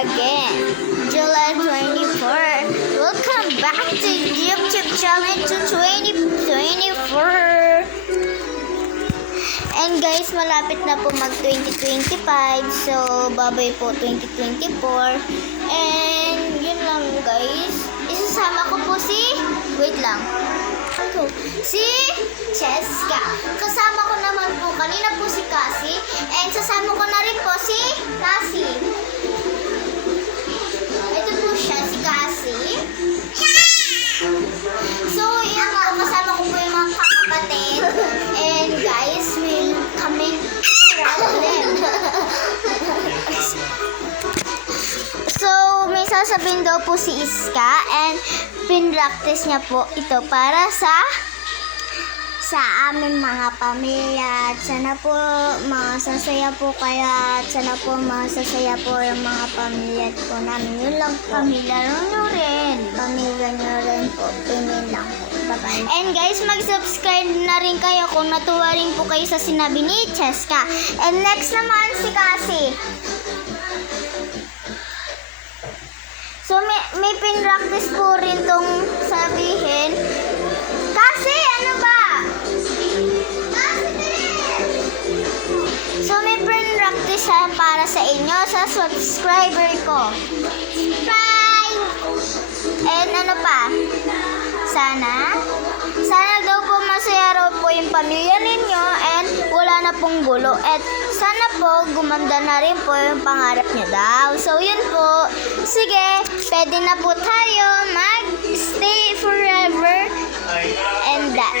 again. July 24. Welcome back to YouTube challenge to 2024. And guys, malapit na po mag 2025. So, babay po 2024. And yun lang guys. Isasama ko po wait lang. Si Cheska. Kasama ko naman po kanina po si Cassie. And sasama ko na rin po si Lassie. Ito po siya, si Cassie. So, yun nga, kasama ko po yung mga kakapatid. And guys, may kaming problem. So, may sasabihin daw po si Iska and pinractice niya po ito para sa aming mga pamilya. At sana po masasaya po kayo. At sana po masasaya po yung mga pamilya po namin. Yun lang po. Pamilya nyo rin. Pamilya nyo rin po. Yun lang po. Bye-bye. And guys, mag-subscribe na rin kayo kung natuwa rin po kayo sa sinabi ni Cheska. And next naman si Cassie. So, may pinractice po rin tong sabihin. Kasi, ano ba? So, may pinractice siya para sa inyo, sa subscriber ko. Subscribe! And ano pa? Sana daw po masaya raw po yung pamilya ninyo and wala na pong gulo. At sana po gumanda na rin po yung pangarap nyo daw. So, yun po. Sige, pwede na po tayo mag-stay forever and that.